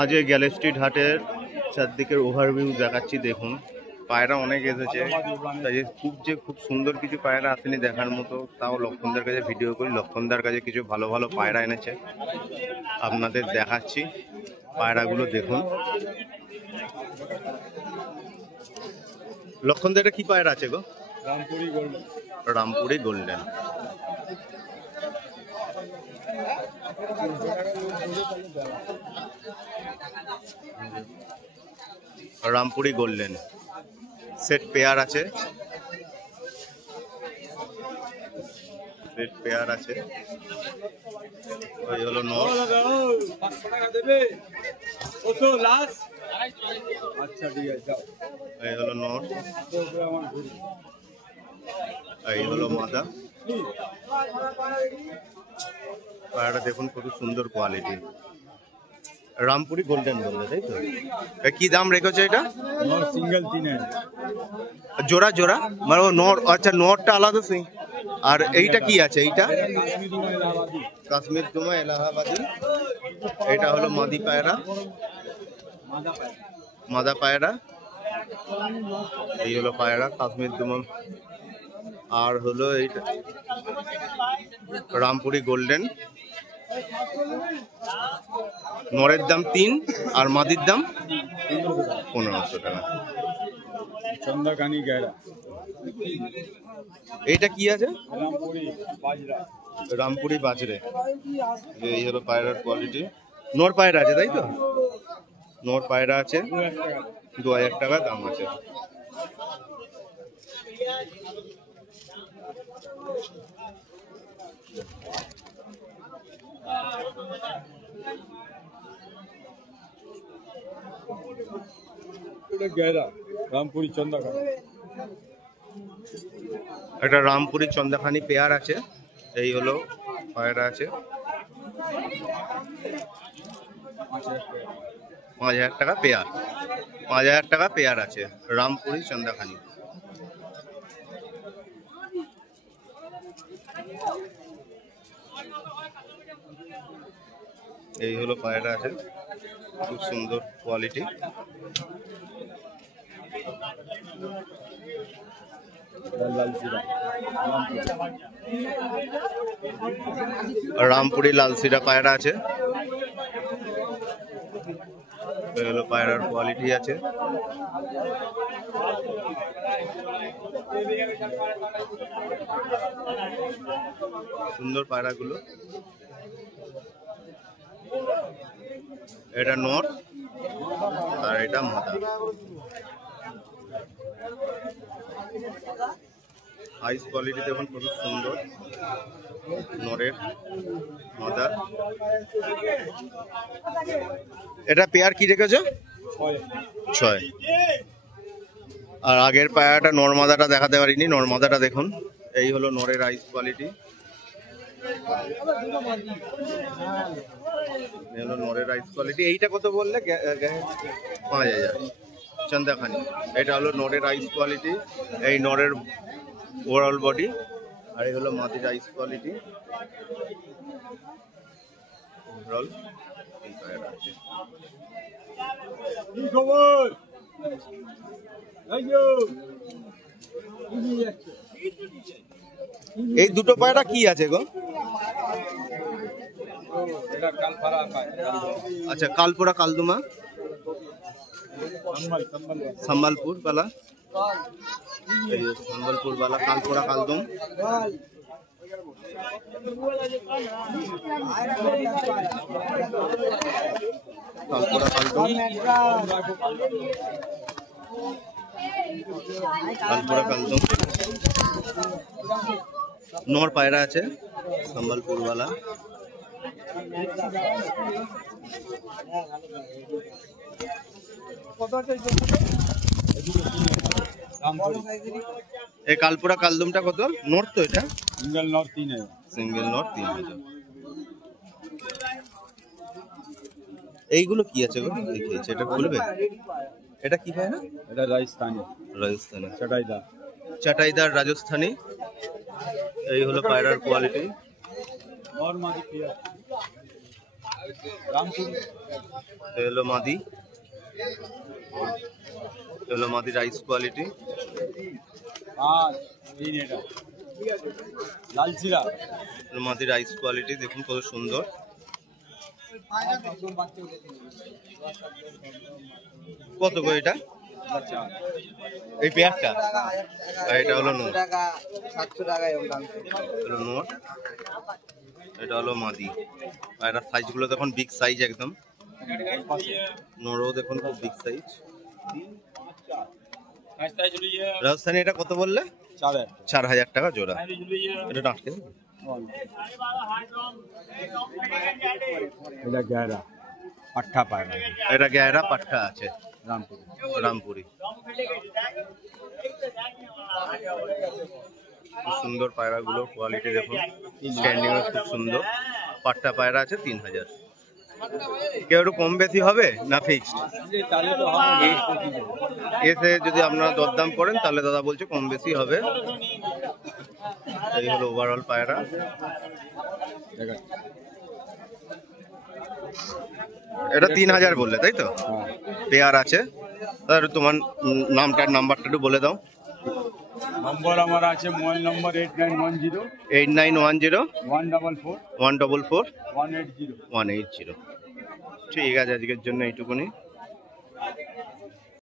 আজ এই গ্যালে স্ট্রিট হাটের চারদিকের ওভারভিউ দেখাচ্ছি। দেখুন পায়রা অনেক এসেছে, তাই খুব সুন্দর কিছু পায়রা আসেনি দেখার মতো। তাও লক্ষণদার কাছে ভিডিও করি, লক্ষণদার কাছে কিছু ভালো ভালো পায়রা এনেছে, আপনাদের দেখাচ্ছি। পায়রাগুলো দেখুন। লক্ষণদার এটা কি পায়রা আছে গো? Rampuri golden. Rampuri golden set pair আছে, সেট পেয়ার আছে। ওই হলো নর, এই হলো নর, এই হলো মাদা। পায়রাটা দেখুন কত সুন্দর কোয়ালিটি। রামপুরি গোল্ডেন বললে তাই তো? কি দাম রেখেছে এটা? সিঙ্গেল 3000 জোড়া জোড়া মানে নর? আচ্ছা নরটা আলাদা সিং। আর এইটা কি আছে? এইটা কাশ্মীর দুমা এলাহাবাদি। এটা হলো মাদি পায়রা, মাদা পায়রা। এই হলো পায়রা কাশ্মীর দুমা। আর হলো এইটা রামপুরি গোল্ডেন। নরের দাম 3 আর মাদির দাম 1500 টাকা। চন্দ্রকানি গেরা। এইটা কি আছে? রামপুরি বাজরা। রামপুরি বাজরে। এই হলো পায়রার কোয়ালিটি। নর পায়রা আছে তাই তো? নর পায়রা আছে, 2000 টাকা দাম আছে। রামপুরি চন্দ্রখানি। একটা রামপুরি চন্দ্রখানি পেয়ার আছে। এই হলো পায়রা আছে, 5000 টাকা পেয়ার। 5000 টাকা পেয়ার আছে রামপুরি চন্দ্রখানি। এই হলো পায়রা আছে, খুব সুন্দর কোয়ালিটি। রামপুরি লালসিরা পায়রা আছে। এই হলো পায়রার কোয়ালিটি আছে। সুন্দর পায়রাগুলো। এটা নর আর এটা মাদা। আইস কোয়ালিটি দেখুন কত সুন্দর। নরের মাদা। এটা পেয়ার কি রেখেছো? 6। আর আগের পায়রাটা নরমাদাটা দেখাতে পারিনি, নরমাদাটা দেখুন। এই হলো নরের আইস কোয়ালিটি। হলো নরের আইস কোয়ালিটি। এইটা কত বললে? 5000 চন্দ্রখানি। এটা হলো নরের আইস কোয়ালিটি। এই নরের ওভারঅল বডি। আর এই হলো মাদির আইস কোয়ালিটি। ওভারঅল এই পায়রা আছে। কি খবর? এই দুটো পায়রা কি আছে গো? আচ্ছা কালপোড়া কালদুমা সম্বলপুর বালা। এই সম্বলপুর বালা কালপোড়া কালদুম। কালপোড়া কালদুম, কালপোড়া কালদুম। নর পায়রা আছে সম্বলপুর বালা। এই কালপোড়া কালদুমটা কত? নর তো এটা? সিঙ্গেল নর 3000। সিঙ্গেল নর 3000। এইগুলো কি আছে গো? দেখেছি, এটা বলবে? এটা কি হয় না? এটা রাজস্থানি। রাজস্থানি চটাইদার। চটাইদার রাজস্থানি। এই হলো পায়রার কোয়ালিটি। रामपुर এ হলো মাদি, এ হলো মাদি রাইস কোয়ালিটি। हाँ तीन एटा लाल चिरा মাদি রাইস কোয়ালিটি দেখুন কত সুন্দর। কত গো এটা? अच्छा এই পেয়ারটা? আর এটা হলো নোট, 700 টাকা এরকম দাম। হলো নোট, এটা হলো মাদি। আর এটা সাইজগুলো দেখুন বিগ সাইজ একদম। নোরও দেখুন খুব বিগ সাইজ। রাজস্থানি এটা কত বললে? 4000 টাকা জোড়া। এটা টাটকে এটা গেরা পাঠা পায় না এটা গ্যারা পাট্টা আছে রামপুর রামপুরি। খুব সুন্দর পায়রাগুলোর কোয়ালিটি দেখুন, স্ট্যান্ডিং খুব সুন্দর। পাট্টা পায়রা আছে 3000। কেউ একটু কম বেশি হবে না ফিক্সড? তাহলে তো হবে এসে যদি আপনারা দরদাম করেন তাহলে দাদা বলছে কম বেশি হবে। এই হলো ওভারঅল পায়রা। এটা 3000 বললে তাই তো? পেয়ার আছে। দাদা তোমার নামটার নাম্বারটা একটু বলে দাও। নম্বর আমার আছে মোবাইল নম্বর 8910 8910 144 144 180 180। ঠিক আছে, আজকের জন্য এইটুকুনি।